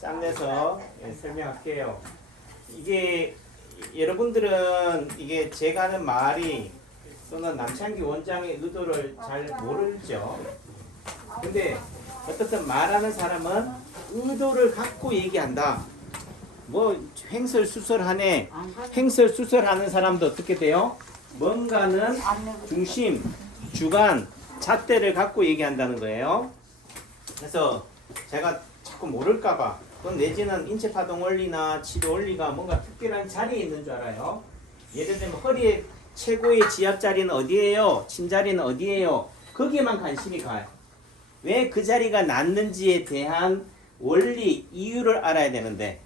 짬내서 설명할게요. 이게 여러분들은 이게 제가 하는 말이 또는 남창기 원장의 의도를 잘 모르죠. 근데 어떻든 말하는 사람은 의도를 갖고 얘기한다. 뭐 횡설수설하네. 횡설수설하는 사람도 어떻게 돼요? 뭔가는 중심, 주관, 잣대를 갖고 얘기한다는 거예요. 그래서 제가 자꾸 모를까봐 또 내지는 인체파동 원리나 치료 원리가 뭔가 특별한 자리에 있는 줄 알아요. 예를 들면 허리의 최고의 지압 자리는 어디예요? 침자리는 어디예요? 거기에만 관심이 가요. 왜 그 자리가 낫는지에 대한 원리, 이유를 알아야 되는데,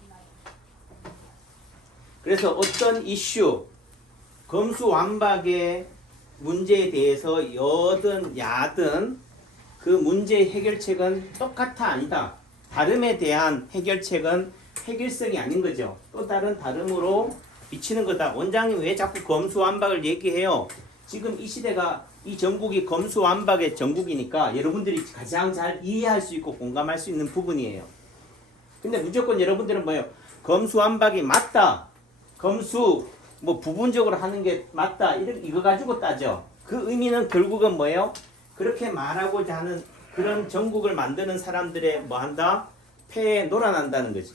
그래서 어떤 이슈, 검수완박의 문제에 대해서 여든 야든 그 문제의 해결책은 똑같아 아니다. 다름에 대한 해결책은 해결성이 아닌 거죠. 또 다른 다름으로 비치는 거다. 원장님 왜 자꾸 검수완박을 얘기해요? 지금 이 시대가 이 전국이 검수완박의 전국이니까 여러분들이 가장 잘 이해할 수 있고 공감할 수 있는 부분이에요. 근데 무조건 여러분들은 뭐예요? 검수완박이 맞다. 검수 뭐 부분적으로 하는 게 맞다. 이거 가지고 따져. 그 의미는 결국은 뭐예요? 그렇게 말하고자 하는 그런 전국을 만드는 사람들의 뭐 한다? 폐에 놀아난다는 거지.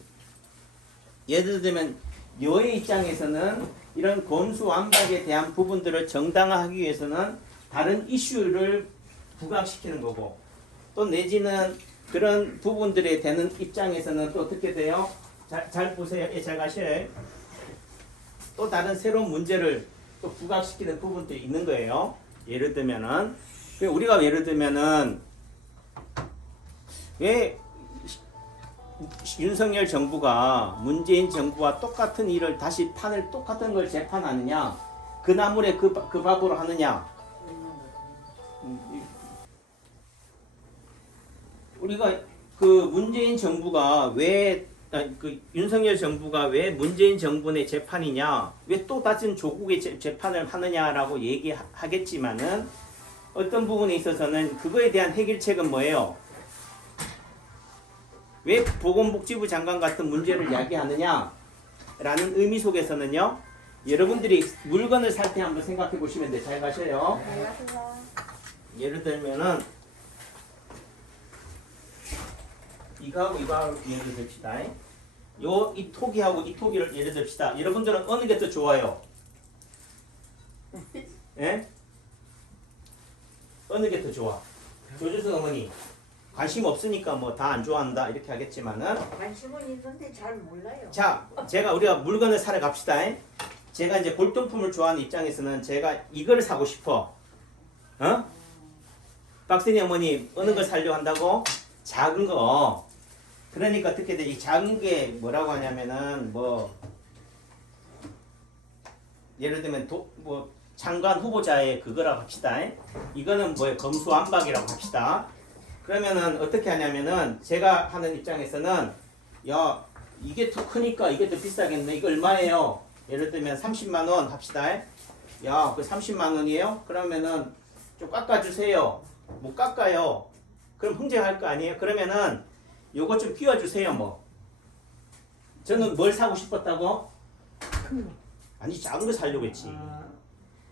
예를 들면 여의 입장에서는 이런 검수완박에 대한 부분들을 정당화하기 위해서는 다른 이슈를 부각시키는 거고, 또 내지는 그런 부분들에 되는 입장에서는 또 어떻게 돼요? 잘 보세요. 잘 가셔요. 또 다른 새로운 문제를 또 부각시키는 부분들이 있는 거예요. 예를 들면은 우리가 예를 들면은 왜 윤석열 정부가 문재인 정부와 똑같은 일을 다시 판을 똑같은 걸 재판하느냐, 그 나물에 그 밥으로 하느냐. 우리가 그 문재인 정부가 왜 윤석열 정부가 왜 문재인 정부 내 재판이냐, 왜 또 다른 조국의 재판을 하느냐라고 얘기하겠지만은 어떤 부분에 있어서는 그거에 대한 해결책은 뭐예요? 왜 보건복지부 장관 같은 문제를 야기하느냐 라는 의미 속에서는요, 여러분들이 물건을 살 때 한번 생각해 보시면 돼요. 잘 가셔요. 예를 들면은 이거하고 예를 듭시다. 이 토기하고 이 토기를 예를 듭시다. 여러분들은 어느 게 더 좋아요? 예? 어느 게 더 좋아? 조주선 어머니 관심 없으니까 뭐 다 안 좋아한다 이렇게 하겠지만은, 관심은 있는데 잘 몰라요. 자, 우리가 물건을 사러 갑시다. 제가 이제 골동품을 좋아하는 입장에서는 제가 이거를 사고 싶어. 박선희 어머니 어느 걸 사려고 한다고? 작은 거. 그러니까 어떻게 돼? 이 작은 게 뭐라고 하냐면은 뭐 예를 들면 뭐 장관 후보자의 그거라고 합시다. 이거는 뭐예요? 검수완박이라고 합시다. 그러면은 어떻게 하냐면은 제가 하는 입장에서는 야, 이게 더 크니까 이게 더 비싸겠네. 이거 얼마예요? 예를 들면 30만 원 합시다. 야, 그 30만 원이에요? 그러면은 좀 깎아주세요. 못 깎아요. 그럼 흥정할 거 아니에요? 그러면은 요거 좀 끼워주세요. 뭐 저는 뭘 사고 싶었다고? 아니, 작은 거 사려고 했지.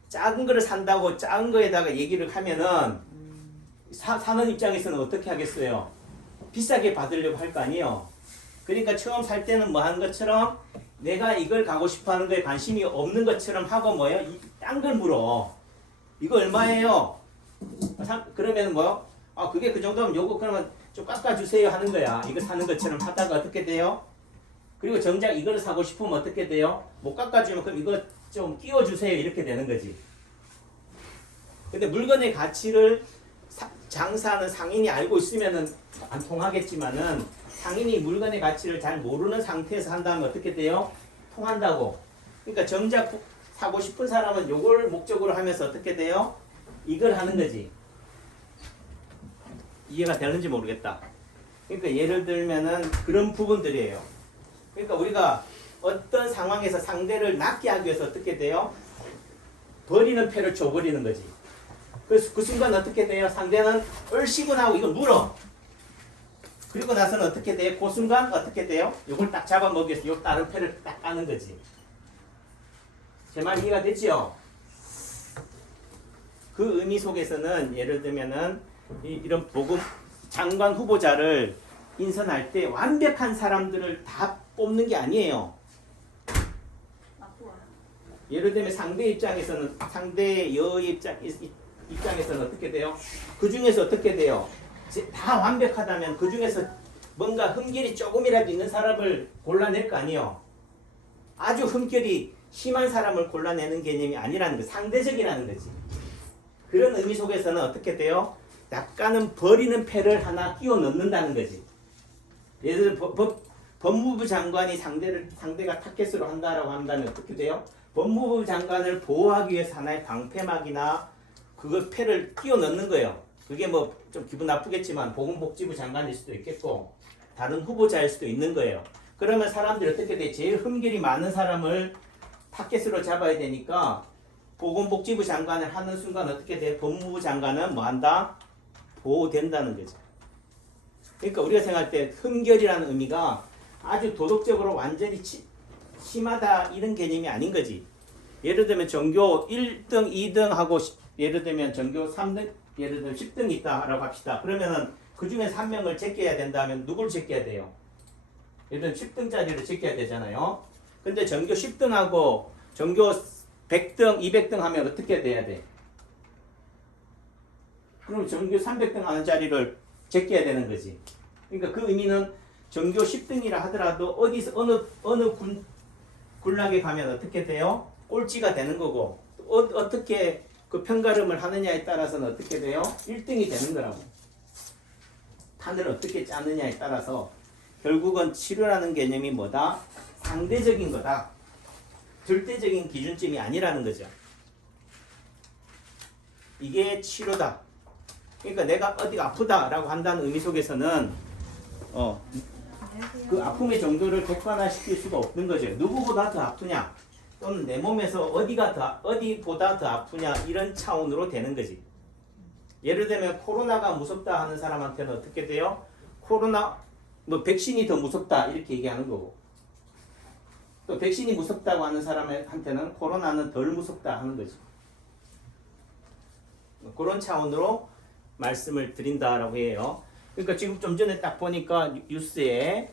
작은 거를 산다고 작은 거에다가 얘기를 하면은 사는 입장에서는 어떻게 하겠어요? 비싸게 받으려고 할 거 아니에요? 그러니까 처음 살 때는 뭐 하는 것처럼 내가 이걸 가고 싶어 하는 거에 관심이 없는 것처럼 하고 뭐예요? 딴 걸 물어. 이거 얼마예요? 그러면 뭐요? 아, 그게 그 정도면 요거 그러면 좀 깎아주세요 하는 거야. 이거 사는 것처럼 하다가 어떻게 돼요? 그리고 정작 이거를 사고 싶으면 어떻게 돼요? 못 깎아주면 그럼 이거 좀 끼워주세요 이렇게 되는 거지. 근데 물건의 가치를 장사하는 상인이 알고 있으면은 안 통하겠지만은, 상인이 물건의 가치를 잘 모르는 상태에서 한다면 어떻게 돼요? 통한다고. 그러니까 정작 사고 싶은 사람은 요걸 목적으로 하면서 어떻게 돼요? 이걸 하는 거지. 이해가 되는지 모르겠다. 그러니까 예를 들면은 그런 부분들이에요. 그러니까 우리가 어떤 상황에서 상대를 낫게 하기 위해서 어떻게 돼요? 버리는 패를 줘버리는 거지. 그래서 그 순간 어떻게 돼요? 상대는 얼씨구나 하고 이걸 물어. 그리고 나서는 어떻게 돼요? 그 순간 어떻게 돼요? 이걸 딱 잡아먹여서 요 다른 패를 딱 까는 거지. 제 말 이해가 되죠? 그 의미 속에서는 예를 들면은 이런 보금 장관 후보자를 인선할 때 완벽한 사람들을 다 뽑는 게 아니에요. 예를 들면 상대 입장에서는 상대 여의 입장에서는 어떻게 돼요? 그 중에서 어떻게 돼요? 다 완벽하다면 그 중에서 뭔가 흠결이 조금이라도 있는 사람을 골라낼 거 아니에요. 아주 흠결이 심한 사람을 골라내는 개념이 아니라는 거, 상대적이라는 거지. 그런 의미 속에서는 어떻게 돼요? 약간은 버리는 패를 하나 끼워 넣는다는 거지. 예를 들어 법무부 장관이 상대가 타겟으로 한다라고 한다면 어떻게 돼요? 법무부 장관을 보호하기 위해서 하나의 방패막이나 그걸 패를 끼워 넣는 거예요. 그게 뭐 좀 기분 나쁘겠지만 보건복지부 장관일 수도 있겠고 다른 후보자일 수도 있는 거예요. 그러면 사람들이 어떻게 돼? 제일 흠결이 많은 사람을 타겟으로 잡아야 되니까 보건복지부 장관을 하는 순간 어떻게 돼? 법무부 장관은 뭐 한다? 보호된다는 거죠. 그러니까 우리가 생각할 때 흠결이라는 의미가 아주 도덕적으로 완전히 심하다 이런 개념이 아닌 거지. 예를 들면 전교 1등, 2등 하고 예를 들면 전교 3등, 예를 들면 10등 있다라고 합시다. 그러면은 그 중에서 한 명을 제껴야 된다면 누굴 제껴야 돼요? 예를 들면 10등짜리를 제껴야 되잖아요. 근데 전교 10등하고 전교 100등, 200등 하면 어떻게 돼야 돼? 그럼 전교 300등 하는 자리를 제껴야 되는 거지. 그러니까 그 의미는 전교 10등이라 하더라도 어디서 어느 군락에 가면 어떻게 돼요? 꼴찌가 되는 거고 어떻게 그 평가름을 하느냐에 따라서는 어떻게 돼요? 1등이 되는 거라고. 판을 어떻게 짜느냐에 따라서 결국은 치료라는 개념이 뭐다? 상대적인 거다. 절대적인 기준점이 아니라는 거죠. 이게 치료다. 그러니까 내가 어디가 아프다라고 한다는 의미 속에서는 그 아픔의 정도를 객관화시킬 수가 없는 거죠. 누구보다 더 아프냐 또는 내 몸에서 어디보다 더 아프냐 이런 차원으로 되는 거지. 예를 들면 코로나가 무섭다 하는 사람한테는 어떻게 돼요? 코로나 뭐 백신이 더 무섭다 이렇게 얘기하는 거고 또 백신이 무섭다고 하는 사람한테는 코로나는 덜 무섭다 하는 거지. 그런 차원으로 말씀을 드린다라고 해요. 그러니까 지금 좀 전에 딱 보니까 뉴스에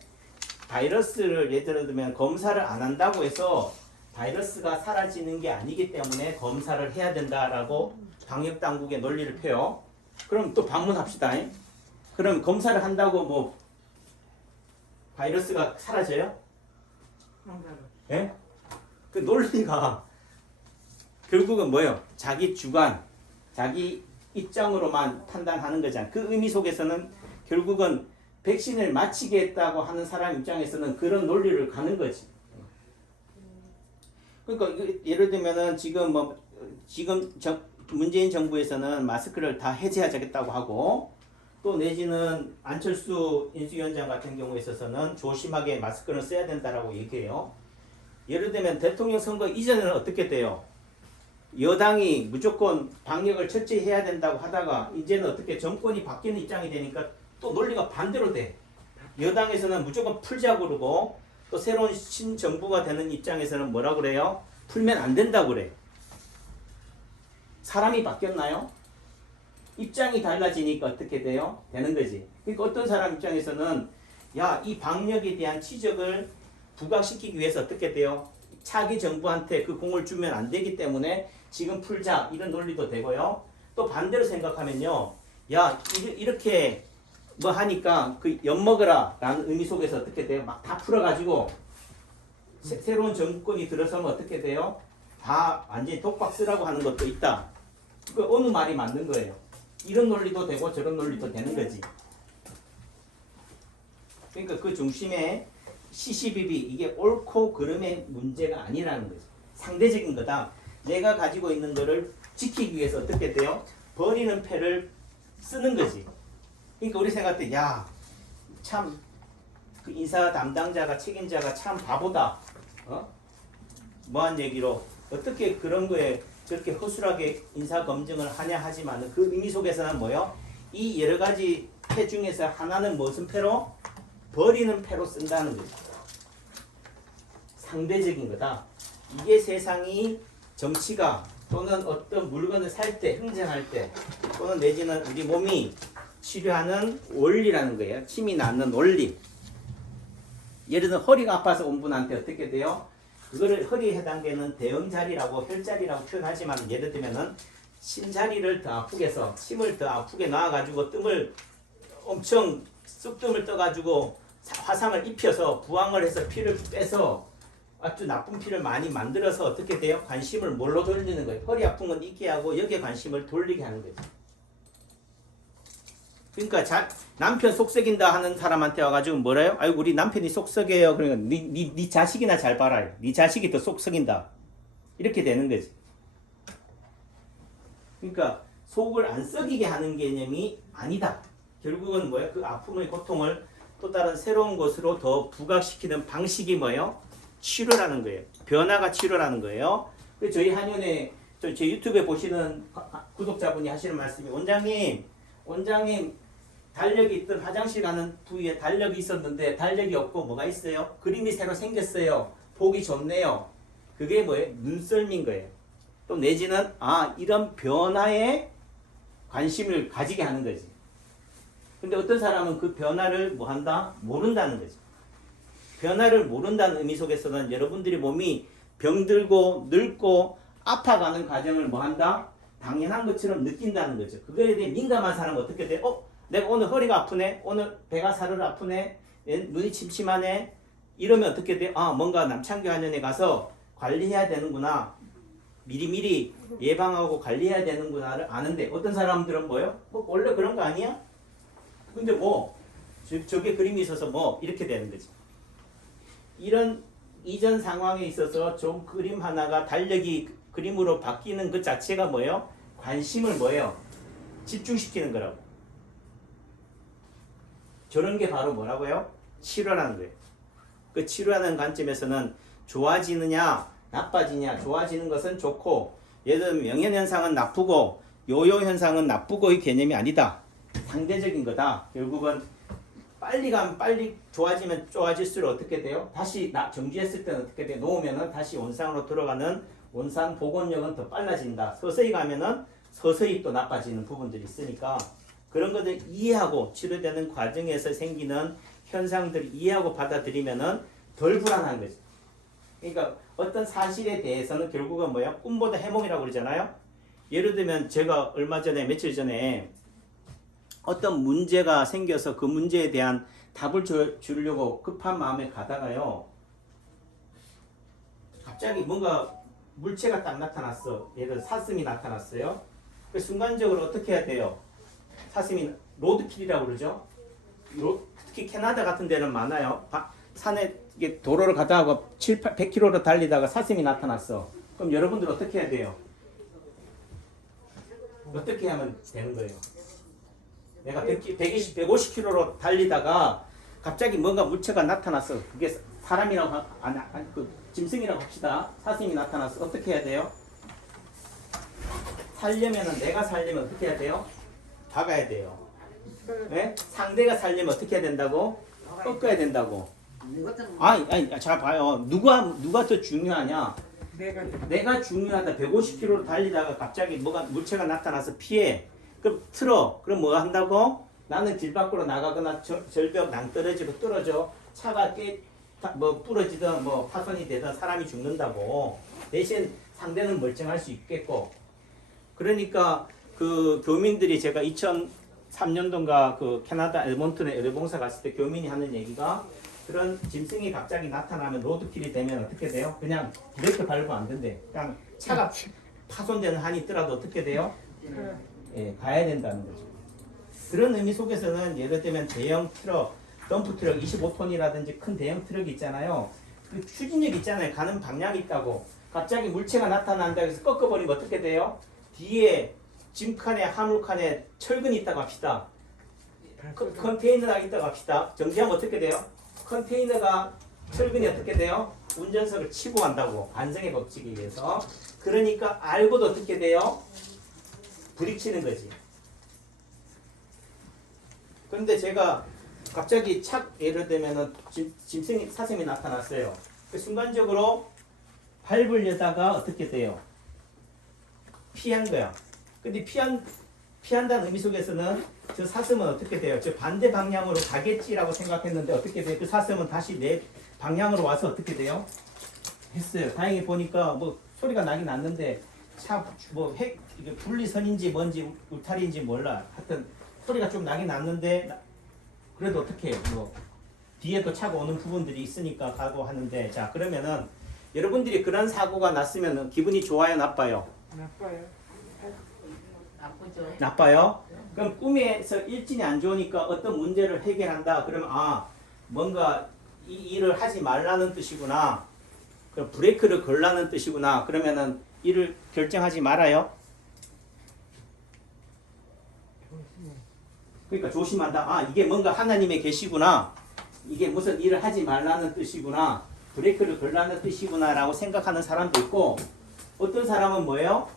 바이러스를 예를 들면 검사를 안 한다고 해서 바이러스가 사라지는 게 아니기 때문에 검사를 해야 된다라고 방역당국의 논리를 펴요. 그럼 또 반문합시다. 그럼 검사를 한다고 뭐 바이러스가 사라져요? 예? 그 논리가 결국은 뭐예요? 자기 주관, 자기 입장으로만 판단하는 거잖아. 그 의미 속에서는 결국은 백신을 맞히겠다고 하는 사람 입장에서는 그런 논리를 가는 거지. 그러니까 예를 들면은 지금 문재인 정부에서는 마스크를 다 해제하겠다고 하고 또 내지는 안철수 인수위원장 같은 경우에 있어서는 조심하게 마스크를 써야 된다라고 얘기해요. 예를 들면 대통령 선거 이전에는 어떻게 돼요? 여당이 무조건 방역을 철저히 해야 된다고 하다가 이제는 어떻게 정권이 바뀌는 입장이 되니까 또 논리가 반대로 돼. 여당에서는 무조건 풀자고 그러고 또 새로운 신정부가 되는 입장에서는 뭐라고 그래요? 풀면 안 된다고 그래. 사람이 바뀌었나요? 입장이 달라지니까 어떻게 돼요? 되는 거지. 그러니까 어떤 사람 입장에서는 야, 이 방역에 대한 지적을 부각시키기 위해서 어떻게 돼요? 차기 정부한테 그 공을 주면 안 되기 때문에 지금 풀자 이런 논리도 되고요. 또 반대로 생각하면요. 야, 이렇게 뭐 하니까 그 엿먹으라 라는 의미 속에서 어떻게 돼요? 막 다 풀어가지고 새로운 정권이 들어서면 어떻게 돼요? 다 완전히 독박 쓰라고 하는 것도 있다. 그 어느 말이 맞는 거예요. 이런 논리도 되고 저런 논리도 되는 거지. 그러니까 그 중심에 시시비비 이게 옳고 그름의 문제가 아니라는 거지. 상대적인 거다. 내가 가지고 있는 거를 지키기 위해서 어떻게 돼요? 버리는 패를 쓰는 거지. 그러니까 우리 생각할 때 야, 참 그 인사 담당자가 책임자가 참 바보다. 뭐한 얘기로 어떻게 그런 거에 저렇게 허술하게 인사 검증을 하냐 하지만 그 의미 속에서는 뭐요? 이 여러 가지 패 중에서 하나는 무슨 패로? 버리는 패로 쓴다는 거죠. 상대적인 거다. 이게 세상이 정치가 또는 어떤 물건을 살 때, 흥정할 때 또는 내지는 우리 몸이 치료하는 원리라는 거예요. 침이 낫는 원리. 예를 들어 허리가 아파서 온 분한테 어떻게 돼요? 그거를 허리에 해당되는 대응자리라고 혈자리라고 표현하지만 예를 들면은 신자리를 더 아프게 해서 침을 더 아프게 놔가지고 뜸을 엄청 쑥뜸을 떠가지고 화상을 입혀서 부항을 해서 피를 빼서 아주 나쁜 피를 많이 만들어서 어떻게 돼요? 관심을 뭘로 돌리는 거예요? 허리 아픈 건 있게 하고 여기에 관심을 돌리게 하는 거죠. 그러니까 남편 속썩인다 하는 사람한테 와가지고 뭐래요? 아이고 우리 남편이 속썩여요. 그러니까 네 자식이나 잘 봐라. 네 자식이 더 속썩인다. 이렇게 되는 거지. 그러니까 속을 안 썩이게 하는 개념이 아니다. 결국은 뭐예요? 그 아픔의 고통을 또 다른 새로운 것으로 더 부각시키는 방식이 뭐예요? 치료라는 거예요. 변화가 치료라는 거예요. 그래서 저희 한의원에 제 유튜브에 보시는 구독자분이 하시는 말씀이 원장님 달력이 있던 화장실 가는 부위에 달력이 있었는데 달력이 없고 뭐가 있어요? 그림이 새로 생겼어요. 보기 좋네요. 그게 뭐예요? 눈썰미인 거예요. 또 내지는 이런 변화에 관심을 가지게 하는 거지. 근데 어떤 사람은 그 변화를 뭐 한다? 모른다는 거지. 변화를 모른다는 의미 속에서는 여러분들이 몸이 병들고 늙고 아파가는 과정을 뭐 한다? 당연한 것처럼 느낀다는 거죠. 그거에 대해 민감한 사람은 어떻게 돼? 내가 오늘 허리가 아프네? 오늘 배가 사르르 아프네? 눈이 침침하네? 이러면 어떻게 돼? 뭔가 남창규 한의원에 가서 관리해야 되는구나. 미리미리 예방하고 관리해야 되는구나를 아는데 어떤 사람들은 뭐요? 원래 그런 거 아니야? 근데 저게 그림이 있어서 이렇게 되는 거지. 이런 이전 상황에 있어서 좀 그림 하나가 달력이 그림으로 바뀌는 그 자체가 뭐예요? 관심을 집중시키는 거라고. 저런 게 바로 뭐라고요? 치료라는 거예요. 그 치료하는 관점에서는 좋아지느냐 나빠지냐. 좋아지는 것은 좋고 예를 들면 명현현상은 나쁘고 요요현상은 나쁘고의 개념이 아니다. 상대적인 거다. 결국은 빨리 가면 빨리 좋아지면 좋아질수록 어떻게 돼요? 다시 정지했을 때는 어떻게 돼요? 놓으면은 다시 원상으로 들어가는 원상 복원력은 더 빨라진다. 서서히 가면은 서서히 또 나빠지는 부분들이 있으니까 그런 것들 이해하고 치료되는 과정에서 생기는 현상들을 이해하고 받아들이면은 덜 불안한 거죠. 그러니까 어떤 사실에 대해서는 결국은 꿈보다 해몽이라고 그러잖아요. 예를 들면 제가 며칠 전에 어떤 문제가 생겨서 그 문제에 대한 답을 주려고 급한 마음에 가다가요. 갑자기 뭔가 물체가 딱 나타났어. 예를 들어 사슴이 나타났어요. 그 순간적으로 어떻게 해야 돼요? 사슴이 로드킬이라고 그러죠. 특히 캐나다 같은 데는 많아요. 산에 도로를 가다가 100km로 달리다가 사슴이 나타났어. 그럼 여러분들 어떻게 해야 돼요? 어떻게 하면 되는 거예요? 내가 120, 150km로 달리다가 갑자기 뭔가 물체가 나타났어. 그게 사람이라고 짐승이라고 합시다. 사슴이 나타났어. 어떻게 해야 돼요? 내가 살려면 어떻게 해야 돼요? 박아야 돼요. 네? 상대가 살려면 어떻게 해야 된다고? 꺾어야 된다고. 자 봐요. 누가 더 중요하냐? 내가 중요하다. 150km로 달리다가 갑자기 물체가 나타나서 피해. 그럼 그럼 뭐 한다고? 나는 길 밖으로 나가거나 절벽 낭떠러지로 떨어져. 차가 부러지든 파손이 되든 사람이 죽는다고. 대신 상대는 멀쩡할 수 있겠고. 그러니까 그 교민들이 제가 2003년도인가 그 캐나다 엘몬튼에 의료봉사 갔을 때 교민이 하는 얘기가 그런 짐승이 갑자기 나타나면 로드킬이 되면 어떻게 돼요? 그냥 브레이크 밟으면 안 된대. 그냥 차가 파손되는 한이 있더라도 어떻게 돼요? 가야 된다는 거죠. 그런 의미 속에서는 예를 들면 대형 트럭, 덤프 트럭 25톤이라든지 큰 대형 트럭이 있잖아요. 그 추진력 있잖아요. 가는 방향이 있다고. 갑자기 물체가 나타난다 해서 꺾어버리면 어떻게 돼요? 뒤에 짐칸에 화물칸에 철근이 있다고 합시다. 컨테이너가 있다고 합시다. 정지하면 어떻게 돼요? 컨테이너가 철근이 어떻게 돼요? 운전석을 치고 간다고. 반성의 법칙에 의해서. 그러니까 알고도 어떻게 돼요? 부딪히는 거지. 그런데 제가 갑자기 착 예를 들면은 짐승이 사슴이 나타났어요. 그 순간적으로 밟으려다가 어떻게 돼요? 피한 거야. 근데 피한다는 의미 속에서는 저 사슴은 어떻게 돼요? 저 반대 방향으로 가겠지라고 생각했는데 어떻게 돼요? 그 사슴은 다시 내 방향으로 와서 어떻게 돼요? 했어요. 다행히 보니까 뭐 소리가 나긴 났는데 이게 분리선인지 뭔지 울타리인지 몰라. 하여튼 소리가 좀 나긴 났는데 그래도 어떻게 해요? 뭐 뒤에 또 차고 오는 부분들이 있으니까 가고 하는데 자 그러면은 여러분들이 그런 사고가 났으면 기분이 좋아요, 나빠요? 나빠요. 나쁘죠. 나빠요? 그럼 꿈에서 일진이 안 좋으니까 어떤 문제를 해결한다. 그러면 뭔가 이 일을 하지 말라는 뜻이구나. 그럼 브레이크를 걸라는 뜻이구나. 그러면은 일을 결정하지 말아요. 그러니까 조심한다. 이게 뭔가 하나님의 계시구나. 이게 무슨 일을 하지 말라는 뜻이구나. 브레이크를 걸라는 뜻이구나라고 생각하는 사람도 있고 어떤 사람은 뭐예요?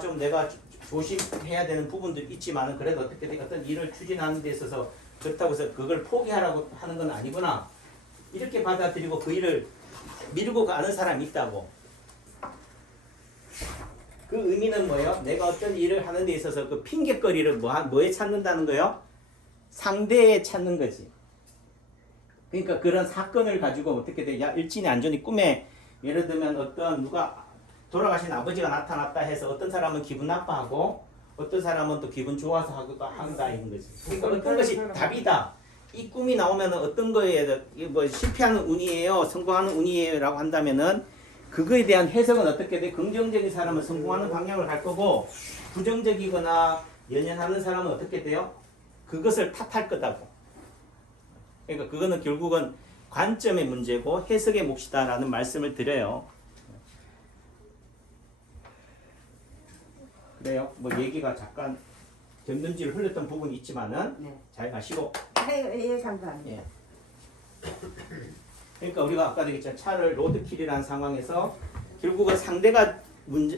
좀 내가 조심해야 되는 부분도 있지만은 그래도 어떤 일을 추진하는 데 있어서 그렇다고 해서 그걸 포기하라고 하는 건 아니구나. 이렇게 받아들이고 그 일을 미루고 가는 사람이 있다고. 그 의미는 뭐예요? 내가 어떤 일을 하는 데 있어서 그 핑계거리를 뭐에 찾는다는 거예요? 상대에 찾는 거지. 그러니까 그런 사건을 가지고 어떻게 돼? 야, 일진이 안 좋으니 꿈에 예를 들면 어떤 누가 돌아가신 아버지가 나타났다 해서 어떤 사람은 기분 나빠하고 어떤 사람은 또 기분 좋아서 하기도 한다 이런 거지. 그러니까 어떤 것이 답이다. 이 꿈이 나오면 어떤 거에 뭐 실패하는 운이에요, 성공하는 운이에요라고 한다면은 그거에 대한 해석은 어떻게 돼? 긍정적인 사람은 성공하는 방향을 갈 거고 부정적이거나 연연하는 사람은 어떻게 돼요? 그것을 탓할 거다고. 그러니까 그거는 결국은 관점의 문제고 해석의 몫이다라는 말씀을 드려요. 그래요. 뭐 얘기가 잠깐 곁눈질을 흘렸던 부분이 있지만은 네. 잘 가시고. 예, 감사합니다. 예. 그러니까 우리가 아까도 얘기했잖아요. 차를 로드킬이라는 상황에서 결국은 상대가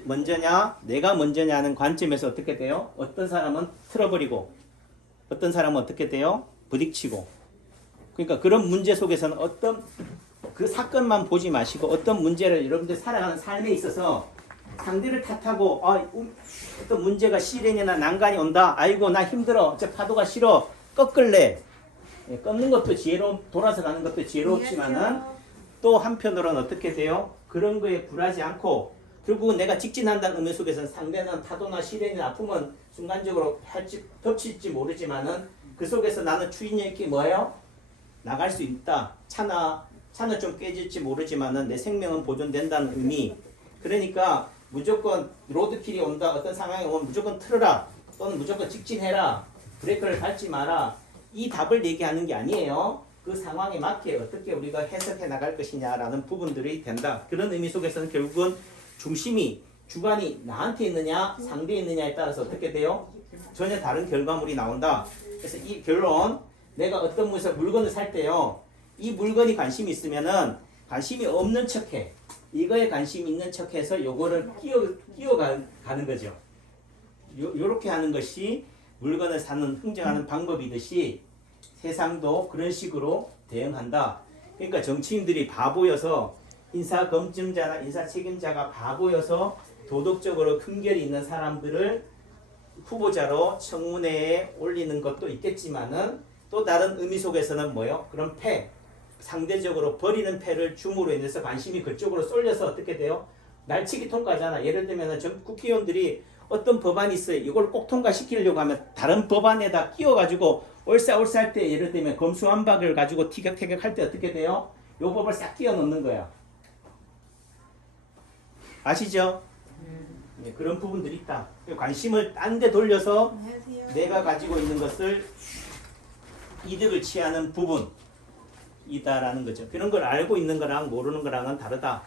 먼저냐 내가 먼저냐 하는 관점에서 어떻게 돼요? 어떤 사람은 틀어버리고 어떤 사람은 어떻게 돼요? 부딪히고. 그러니까 그런 문제 속에서는 어떤 그 사건만 보지 마시고 어떤 문제를 여러분들 살아가는 삶에 있어서 상대를 탓하고 어떤 문제가 시련이나 난간이 온다. 아이고 나 힘들어. 저 파도가 싫어. 꺾을래. 꺾는 것도 돌아서 가는 것도 지혜롭지만은 또 한편으로는 어떻게 돼요? 그런 거에 굴하지 않고 결국은 내가 직진한다는 의미 속에서는 상대는 파도나 시련이나 아픔은 순간적으로 덮칠지 모르지만은 그 속에서 나는 추진력 있게 뭐예요? 나갈 수 있다. 차는 좀 깨질지 모르지만은 내 생명은 보존된다는 의미. 그러니까 무조건 로드킬이 온다. 어떤 상황이 오면 무조건 틀어라. 또는 무조건 직진해라. 브레이크를 밟지 마라. 이 답을 얘기하는 게 아니에요. 그 상황에 맞게 어떻게 우리가 해석해 나갈 것이냐라는 부분들이 된다. 그런 의미 속에서는 결국은 중심이 주관이 나한테 있느냐 상대에 있느냐에 따라서 어떻게 돼요? 전혀 다른 결과물이 나온다. 그래서 이 결론 내가 어떤 물건을 살 때요. 이 물건이 관심이 있으면은 관심이 없는 척해. 이거에 관심 있는 척해서 요거를 끼워가는 거죠. 요렇게 하는 것이 물건을 사는 흥정하는 방법이듯이 세상도 그런 식으로 대응한다. 그러니까 정치인들이 바보여서 인사검증자나 인사책임자가 바보여서 도덕적으로 큰결이 있는 사람들을 후보자로 청문회에 올리는 것도 있겠지만은 또 다른 의미 속에서는 뭐요? 그런 상대적으로 버리는 패를 줌으로 인해서 관심이 그쪽으로 쏠려서 어떻게 돼요? 날치기 통과잖아. 예를 들면 국회의원들이 어떤 법안이 있어요. 이걸 꼭 통과시키려고 하면 다른 법안에다 끼워가지고 올싸올싸할 때 예를 들면 검수완박을 가지고 티격태격할 때 어떻게 돼요? 요 법을 싹 끼워 넣는 거야. 아시죠? 네, 그런 부분들이 있다. 관심을 딴 데 돌려서 안녕하세요. 내가 가지고 있는 것을 이득을 취하는 부분이다라는 거죠. 그런 걸 알고 있는 거랑 모르는 거랑은 다르다.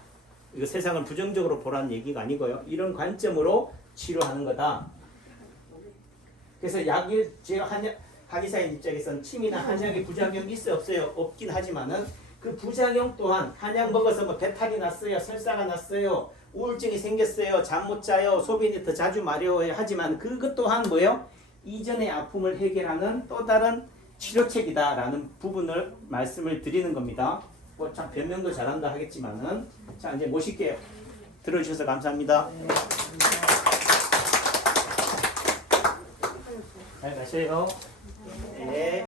이거 세상을 부정적으로 보라는 얘기가 아니고요. 이런 관점으로 치료하는 거다. 그래서 약이 제가 한의사의 입장에서는 침이나 한약의 부작용이 있어요 없어요? 없긴 하지만은 그 부작용 또한 한약 먹어서 뭐 배탈이 났어요, 설사가 났어요, 우울증이 생겼어요, 잠 못 자요, 소변이 더 자주 마려워요 하지만 그것 또한 뭐예요? 이전의 아픔을 해결하는 또 다른 치료책이다라는 부분을 말씀을 드리는 겁니다. 뭐 참 변명도 잘한다 하겠지만은 자 이제 모실게요. 들어주셔서 감사합니다. 잘 가세요. 네.